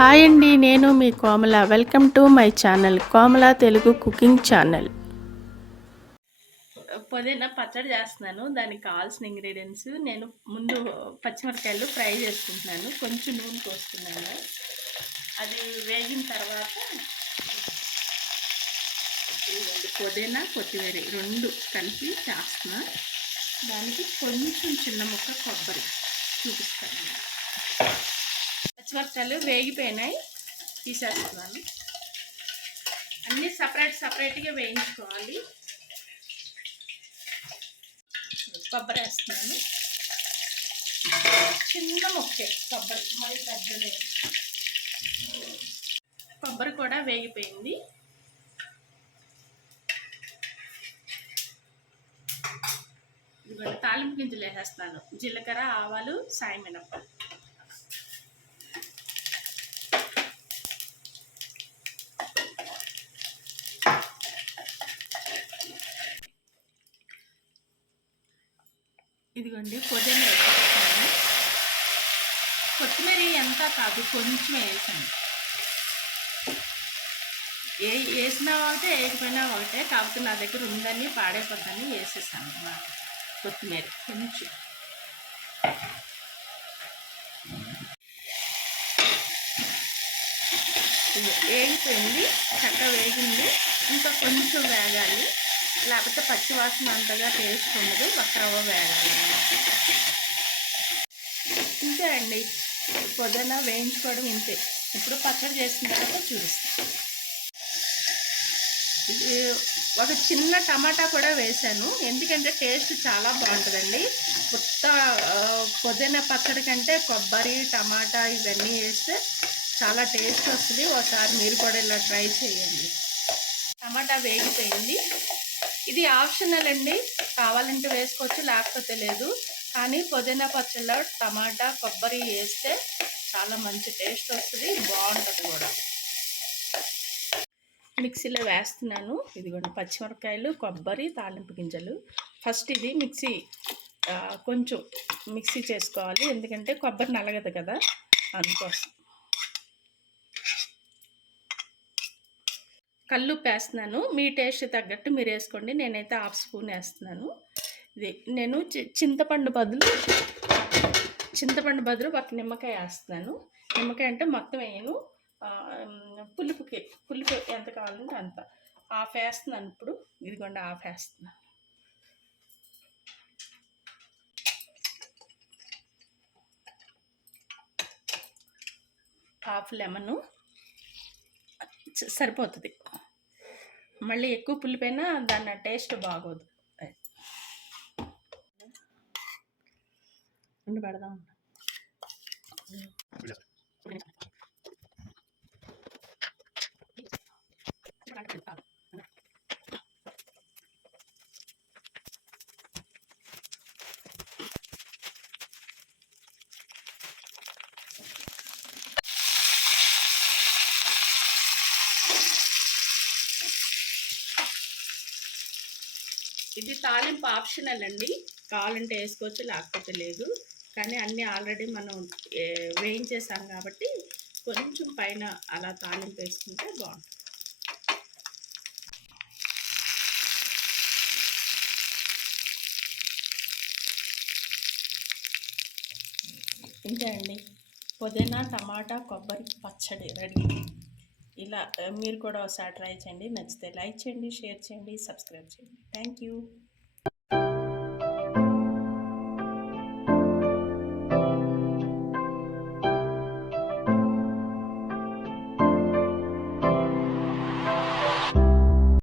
Hi అండి, నేను మీ Komala. Welcome to my channel Komala Telugu cooking channel. పుదీనా పచ్చడి చేస్తున్నాను. దానికి కావాల్సిన ఇంగ్రీడియంట్స్ నేను ముందు పచ్చిమిరపకాయలు ఫ్రై చేసుకుంటున్నాను. కొంచెం నూనె పోస్తున్నాను. అది వేగిన తర్వాత పుదీనా కొత్తిమీర రెండు కలిపి చేస్తున్నా. దానికి కొంచెం చిన్న ముక్క కొబ్బరి చూపిస్తాను. పచ్చిమిరపకాయలు వేగిపోయినాయి, తీసేస్తున్నాను. అన్నీ సపరేట్గా వేయించుకోవాలి. కొబ్బరి వేస్తున్నాను, చిన్న ముక్కే కొబ్బరి, మరి పెద్దదే. కొబ్బరి కూడా వేగిపోయింది. ఇదిగోండి తాలింపు గింజలు వేసేస్తున్నాను. జీలకర్ర, ఆవాలు, సాయి మినపప్పు. ఇదిగోండి పుదీనా వేసుకుంటున్నాను. కొత్తిమీర ఎంత కాదు, కొంచెం వేసాను. వేసినా ఒకటే వేయకపోయినా ఒకటే, కాకపోతే నా దగ్గర ఉందని పాడైపోద్దని వేసేసాను. కొత్తిమీర కొంచెం వేగిపోయింది, చక్కగా వేగింది. ఇంకా కొంచెం వేగాలి, లేకపోతే పచ్చివాసన అంతగా టేస్ట్ ఉండదు. బక్కరవ్వ వేగాలి. ఇంతే అండి, పుదీనా వేయించుకోవడం ఇంతే. ఇప్పుడు పచ్చడి చేసిన తర్వాత చూపిస్తాను. ఒక చిన్న టమాటా కూడా వేసాను, ఎందుకంటే టేస్ట్ చాలా బాగుంటుందండి. కొత్త పుదీనా పచ్చడి కంటే కొబ్బరి, టమాటా ఇవన్నీ వేస్తే చాలా టేస్ట్ వస్తుంది. ఒకసారి మీరు కూడా ఇలా ట్రై చేయండి. టమాటా వేగిపోయింది. ఇది ఆప్షనల్ అండి, కావాలంటే వేసుకోవచ్చు, లేకపోతే లేదు. కానీ పుదీనా పచ్చడిలో టమాటా, కొబ్బరి వేస్తే చాలా మంచి టేస్ట్ వస్తుంది, బాగుంటుంది కూడా. మిక్సీలో వేస్తున్నాను. ఇదిగోండి పచ్చిమిరపకాయలు, కొబ్బరి, తాలింపు గింజలు. ఫస్ట్ ఇది కొంచెం మిక్సీ చేసుకోవాలి, ఎందుకంటే కొబ్బరి నలగదు కదా, అందుకోసం. కల్లుప్పు వేస్తున్నాను, మీ టేస్ట్ తగ్గట్టు మీరు వేసుకోండి. నేనైతే 1/2 స్పూన్ వేస్తున్నాను. ఇది నేను చింతపండు బదులు ఒక నిమ్మకాయ వేస్తున్నాను. నిమ్మకాయ అంటే మొత్తం వేయను, పులుపు ఎంత కావాలంటే అంత. 1/2 వేస్తున్నాను ఇప్పుడు. ఇదిగోండి 1/2 వేస్తున్నాను. హాఫ్ లెమను సరిపోతుంది. మళ్ళీ ఎక్కువ పులిపోయినా దాని టేస్ట్ బాగోదు. పెడదాం. ఇది తాలింపు ఆప్షనల్ అండి, కావాలంటే వేసుకోవచ్చు, లేకపోతే లేదు. కానీ అన్నీ ఆల్రెడీ మనం వేయించేసాం కాబట్టి కొంచెం పైన అలా తాలింపు వేసుకుంటే బాగుంటుంది. ఇంతే అండి, పుదీనా, టమాటా, కొబ్బరి పచ్చడి రెడీ. ఇలా మీరు కూడా ఒకసారి ట్రై చేయండి. నచ్చితే లైక్ చేయండి, షేర్ చేయండి, సబ్స్క్రైబ్ చేయండి. Thank you.